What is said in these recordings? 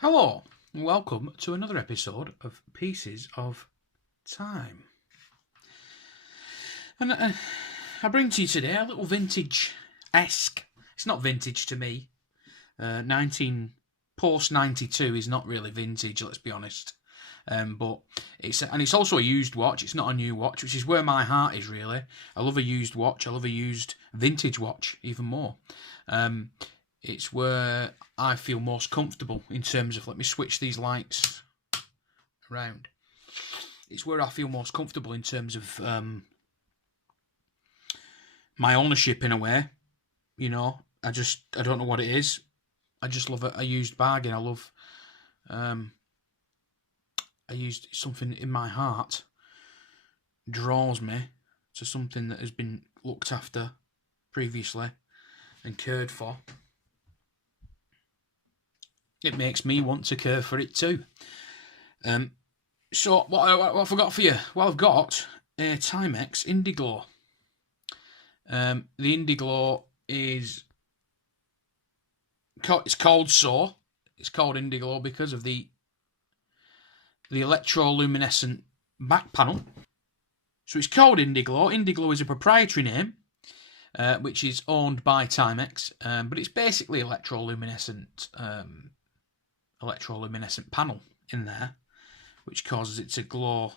Hello, and welcome to another episode of Pieces of Time. And I bring to you today a little vintage-esque. It's not vintage to me. 19 post 92 is not really vintage, let's be honest. But it's also a used watch. It's not a new watch, which is where my heart is really. I love a used watch. I love a used vintage watch even more. It's where I feel most comfortable in terms of, let me switch these lights around. It's where I feel most comfortable in terms of my ownership in a way. You know, I don't know what it is. I just love a used bargain. I love I used something in my heart draws me to something that has been looked after previously and cared for. It makes me want to care for it too. So what have I got for you? Well, I've got a Timex Indiglo. The Indiglo it's called so. It's called Indiglo because of the electro-luminescent back panel. So it's called Indiglo. Indiglo is a proprietary name, which is owned by Timex, but it's basically electro-luminescent panel in there, which causes it to glow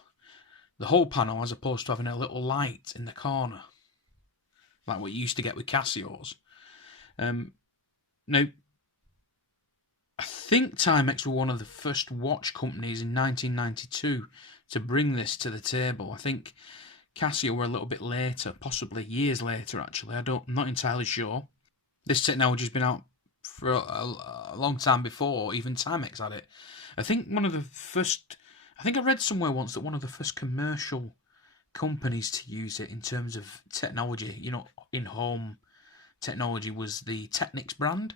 the whole panel as opposed to having a little light in the corner, like what you used to get with Casios. Now, I think Timex were one of the first watch companies in 1992 to bring this to the table. I think Casio were a little bit later, possibly years later actually. I'm not entirely sure. This technology's been out for a long time before even Timex had it. I think I read somewhere once that one of the first commercial companies to use it in terms of technology, in-home technology, was the Technics brand,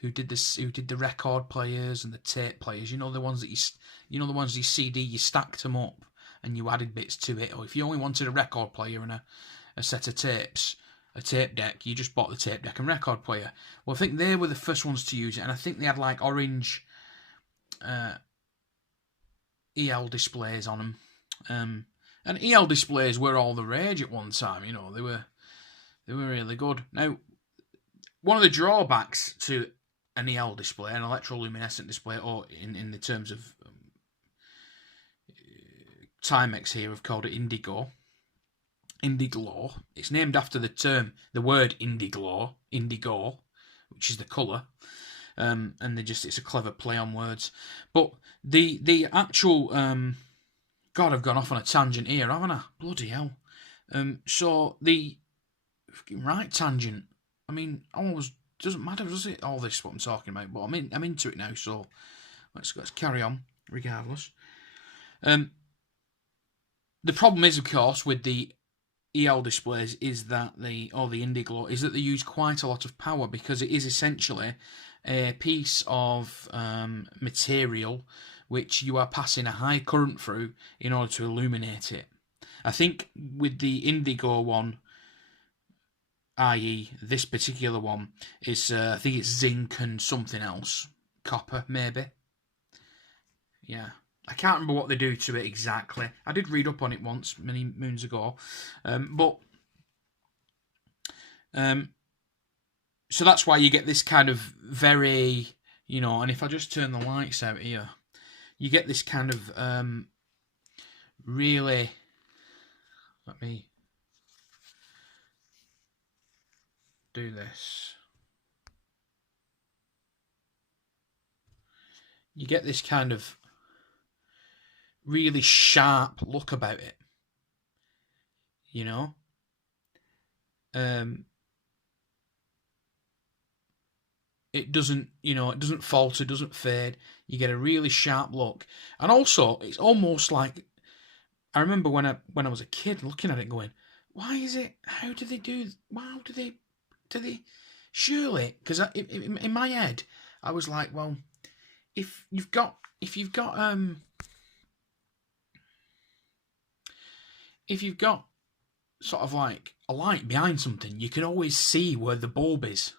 who did the record players and the tape players. The ones that the ones you CD, you stacked them up and you added bits to it. Or if you only wanted a record player and a set of tapes, a tape deck, you just bought the tape deck and record player. Well, I think they were the first ones to use it, and I think they had like orange EL displays on them. And EL displays were all the rage at one time. They were really good. Now, one of the drawbacks to an EL display, an electroluminescent display, or in the terms of Timex here have called it Indiglo, it's named after the word indigo, which is the colour, and it's a clever play on words. But the actual God, I've gone off on a tangent here, haven't I? Bloody hell! So the right tangent. I mean, doesn't matter, does it? All this what I'm talking about, but I'm into it now. So let's carry on, regardless. The problem is, of course, with the EL displays is that the Indiglo is that they use quite a lot of power, because it is essentially a piece of material which you are passing a high current through in order to illuminate it. I think with the Indigo one, i.e. this particular one, is I think it's zinc and something else, copper maybe. Yeah. I can't remember what they do to it exactly. I did read up on it once, many moons ago. So that's why you get this kind of very, and if I just turn the lights out here, you get this kind of really, let me do this. You get this kind of really sharp look about it, it doesn't falter, doesn't fade. You get a really sharp look, and also it's almost like, I remember when I was a kid looking at it going, why is it? How do they do? Wow, do they? Surely, because in my head I was like, well, if you've got sort of like a light behind something, you can always see where the bulb is.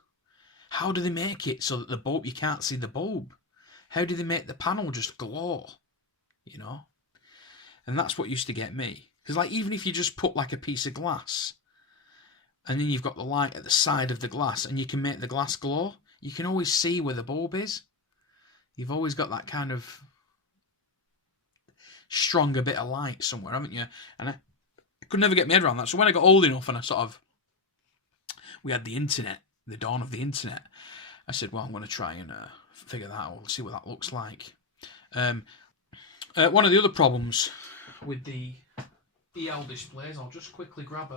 How do they make it so that the bulb, you can't see the bulb? How do they make the panel just glow? You know? And that's what used to get me. Because like, even if you just put like a piece of glass, and then you've got the light at the side of the glass, and you can make the glass glow, you can always see where the bulb is. You've always got that kind of stronger bit of light somewhere, haven't you? And I could never get my head around that. So when I got old enough and we had the internet, the dawn of the internet, I said, well, I'm going to try and figure that out, see what that looks like. One of the other problems with the EL displays, I'll just quickly grab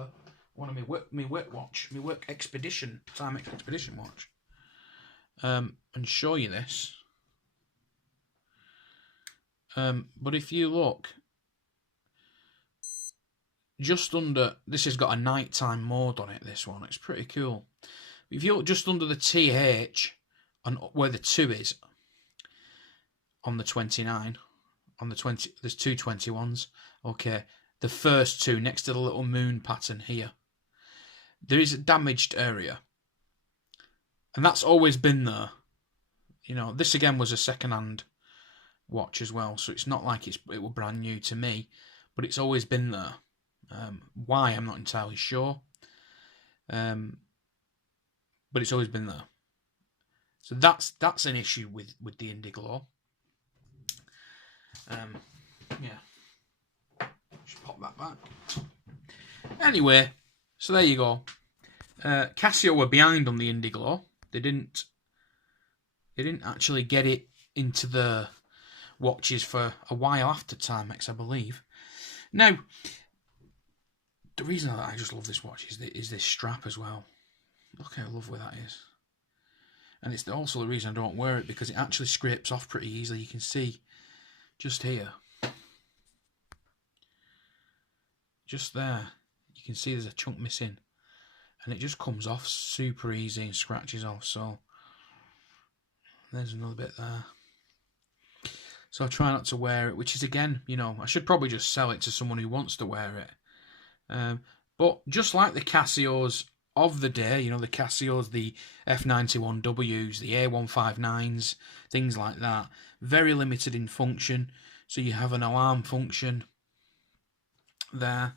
one of my work expedition, Timex Expedition watch, and show you this. But if you look, just under, this has got a nighttime mode on it, this one, it's pretty cool. If you look just under the TH, and where the 2 is, on the 29, on the 20, there's 2 21s, okay, the first 2 next to the little moon pattern here, there is a damaged area, and that's always been there. You know, this again was a second-hand watch as well, so it's not like it was brand new to me, but it's always been there. Why, I'm not entirely sure, but it's always been there. So that's an issue with the Indiglo. Yeah, just pop that back. Anyway, so there you go. Casio were behind on the Indiglo. They didn't actually get it into the watches for a while after Timex, I believe. Now, the reason that I just love this watch is this strap as well. Look how lovely that is. And it's also the reason I don't wear it, because it actually scrapes off pretty easily. You can see just here. Just there. You can see there's a chunk missing. And it just comes off super easy and scratches off. So there's another bit there. So I try not to wear it, which is, again, you know, I should probably just sell it to someone who wants to wear it. But just like the Casios of the day, you know, the Casios, the F91Ws, the A159s, things like that, very limited in function. So you have an alarm function there.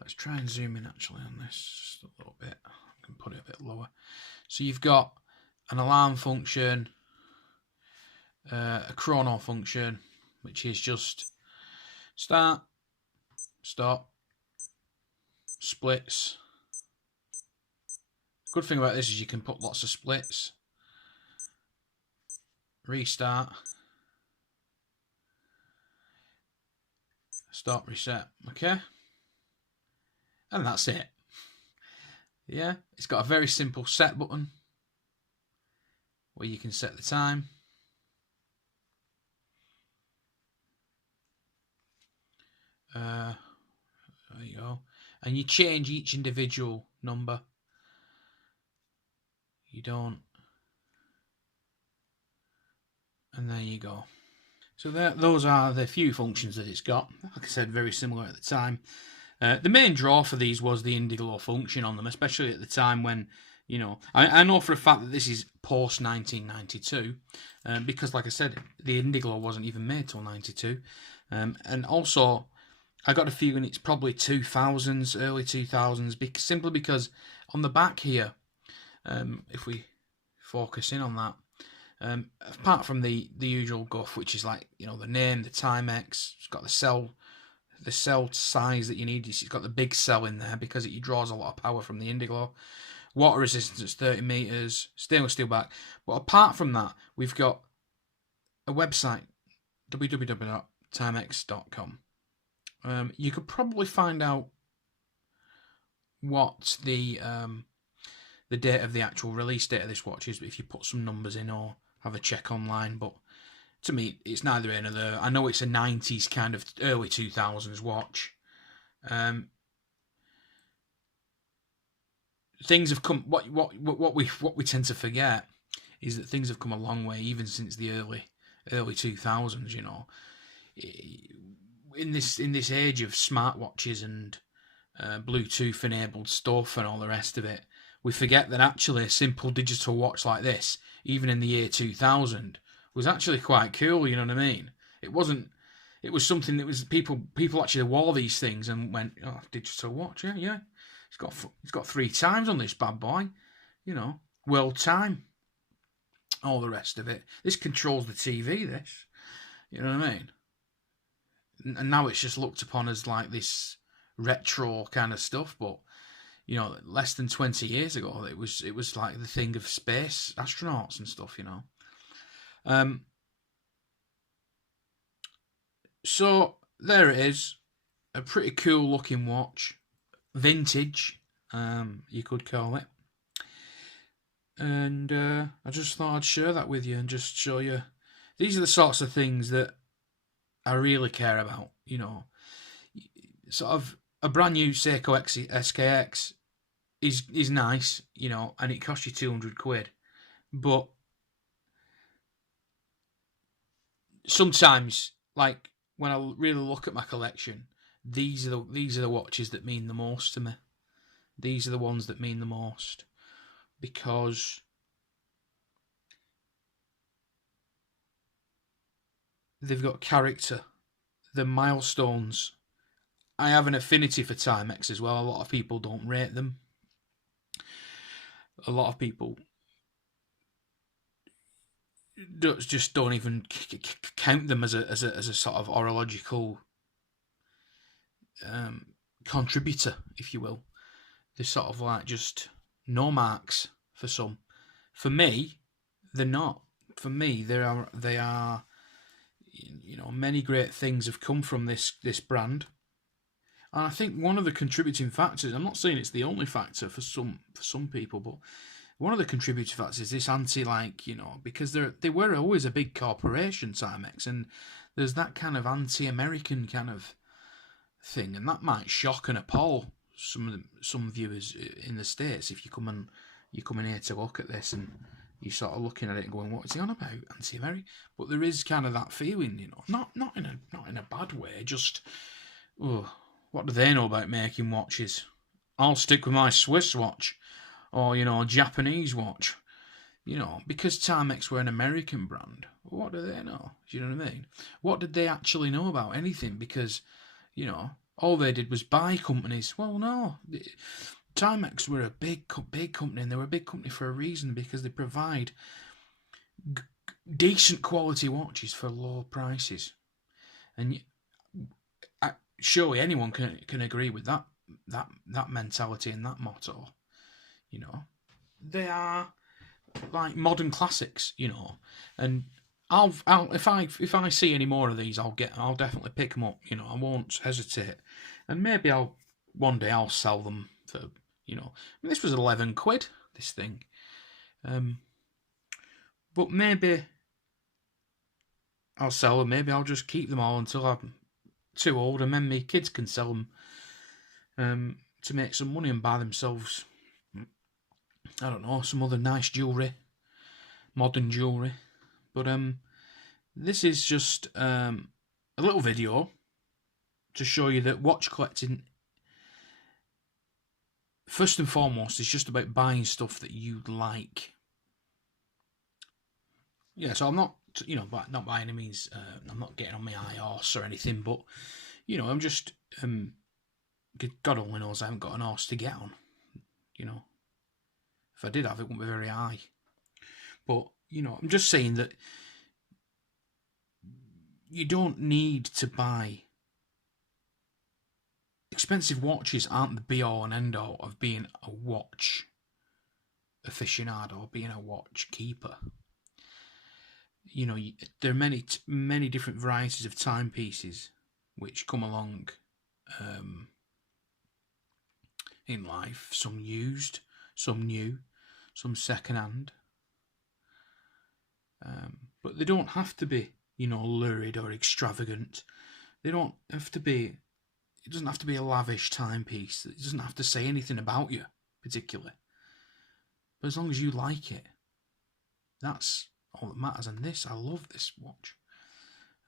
Let's try and zoom in actually on this just a little bit. I can put it a bit lower. So you've got an alarm function, a chrono function, which is just start, stop, splits. Good thing about this is you can put lots of splits. Restart, stop, reset. Okay, and that's it. Yeah, it's got a very simple set button where you can set the time. There you go. And you change each individual number. You don't. And there you go. So those are the few functions that it's got. Like I said, very similar at the time. The main draw for these was the Indiglo function on them, especially at the time when, you know, I know for a fact that this is post 1992, because, like I said, the Indiglo wasn't even made till 92, and also I got a feeling it's probably 2000s, early 2000s, simply because on the back here, if we focus in on that, apart from the usual guff, which is like, you know, the name, the Timex, it's got the cell size that you need. It's got the big cell in there because it draws a lot of power from the Indiglo. Water resistance 30 meters, stainless steel back. But apart from that, we've got a website, www.timex.com. You could probably find out what the date of the actual release date of this watch is if you put some numbers in or have a check online. But to me, it's neither here nor there. I know it's a 90s kind of early 2000s watch. Things have come. What we tend to forget is that things have come a long way, even since the early 2000s. You know, in this age of smartwatches and Bluetooth enabled stuff and all the rest of it, we forget that actually a simple digital watch like this, even in the year 2000, was actually quite cool. You know what I mean? It wasn't. It was something that was people actually wore these things and went, oh, digital watch, yeah. It's got 3 times on this bad boy, you know, world time, all the rest of it. This controls the TV. This, you know what I mean? And now it's just looked upon as like this retro kind of stuff, but you know, less than 20 years ago, it was like the thing of space astronauts and stuff, you know. So there it is, a pretty cool looking watch, vintage, you could call it. And I just thought I'd share that with you and just show you. These are the sorts of things that I really care about, you know. Sort of a brand new Seiko SKX is nice, you know, and it costs you 200 quid. But sometimes, like when I really look at my collection, these are the watches that mean the most to me. These are the ones that mean the most because they've got character. The milestones. I have an affinity for Timex as well. A lot of people don't rate them. A lot of people just don't even count them as a sort of horological contributor, if you will. They're sort of like just no marks for some. For me, they're not. For me, they are. You know, many great things have come from this brand, and I think one of the contributing factors. I'm not saying it's the only factor for some people, but one of the contributing factors is this you know, because they were always a big corporation, Timex, and there's that kind of anti-American kind of thing, and that might shock and appall some viewers in the States if you come in here to look at this and you're sort of looking at it and going, what is he on about, anti-American? But there is kind of that feeling, you know, not in a bad way, just, oh, what do they know about making watches? I'll stick with my Swiss watch, or, you know, a Japanese watch, you know, because Timex were an American brand. What do they know? Do you know what I mean? What did they actually know about anything? Because, you know, all they did was buy companies. Well, no, Timex were a big company, and they were a big company for a reason, because they provide decent quality watches for low prices. And surely anyone can agree with that mentality and that motto. You know, they are like modern classics. You know, and I'll if I see any more of these, I'll definitely pick them up. You know, I won't hesitate, and maybe one day I'll sell them for, you know, I mean, this was 11 quid, this thing, but maybe I'll sell them. Maybe I'll just keep them all until I'm too old, and then my kids can sell them to make some money and buy themselves, I don't know, some other nice jewellery, modern jewellery. But this is just a little video to show you that watch collecting, first and foremost, is just about buying stuff that you like. Yeah, so I'm not, you know, not by any means, I'm not getting on my high horse or anything, but, you know, I'm just, God only knows I haven't got an horse to get on, you know. If I did have, it wouldn't be very high. But, you know, I'm just saying that you don't need to buy. Expensive watches aren't the be-all and end-all of being a watch aficionado or being a watch keeper. You know, there are many different varieties of timepieces which come along in life. Some used, some new, some second-hand. But they don't have to be, you know, lurid or extravagant. They don't have to be. It doesn't have to be a lavish timepiece. It doesn't have to say anything about you particularly. But as long as you like it, that's all that matters. And I love this watch.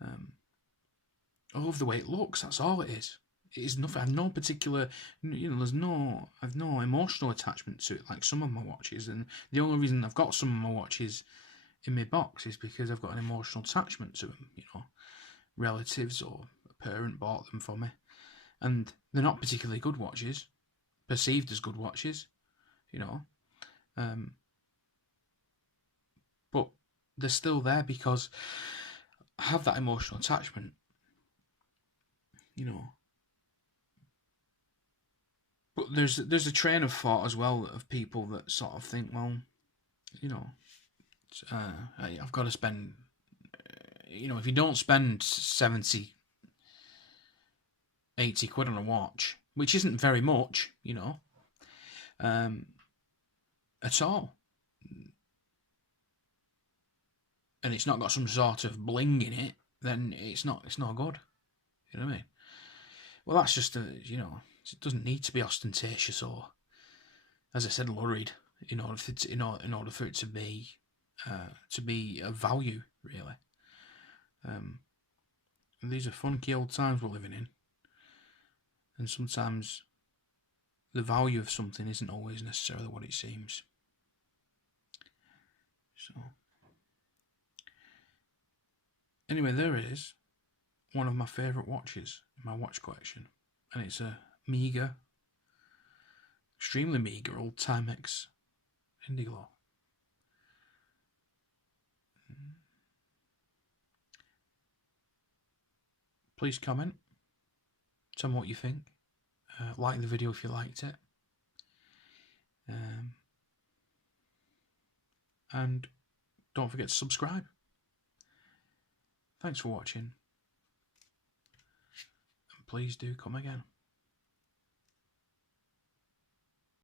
I love the way it looks. That's all it is. It is nothing. I have no particular, you know, I've no emotional attachment to it like some of my watches. And the only reason I've got some of my watches in my box is because I've got an emotional attachment to them. You know, relatives or a parent bought them for me, and they're not particularly good watches, perceived as good watches. You know, but they're still there because I have that emotional attachment. You know. But there's a train of thought as well of people that sort of think, well, you know, I've got to spend, you know, if you don't spend 70, 80 quid on a watch, which isn't very much, you know, at all, and it's not got some sort of bling in it, then it's not good. You know what I mean? Well, that's just you know, it doesn't need to be ostentatious or, as I said, lurid in order for it to be of value, really. And these are funky old times we're living in, and sometimes the value of something isn't always necessarily what it seems. So, anyway, there it is, one of my favourite watches in my watch collection, and it's a meagre, extremely meagre old Timex Indiglo. Please comment, tell me what you think, like the video if you liked it, and don't forget to subscribe. Thanks for watching, and please do come again.